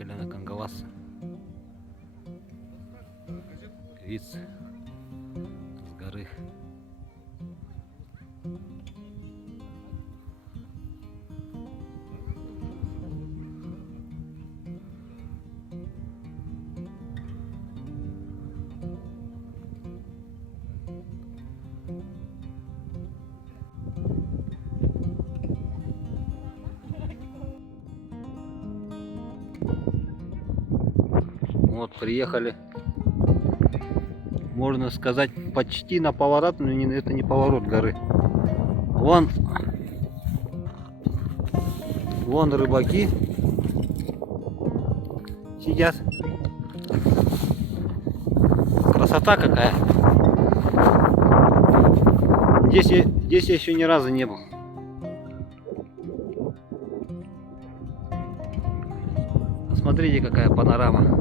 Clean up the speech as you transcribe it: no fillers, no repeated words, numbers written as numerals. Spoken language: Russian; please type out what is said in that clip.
Приехали на Кангавас. Вид с горы. Вот приехали, можно сказать, почти на поворот, но это не поворот горы. Вон рыбаки сидят. Красота какая. Здесь я еще ни разу не был. Смотрите, какая панорама.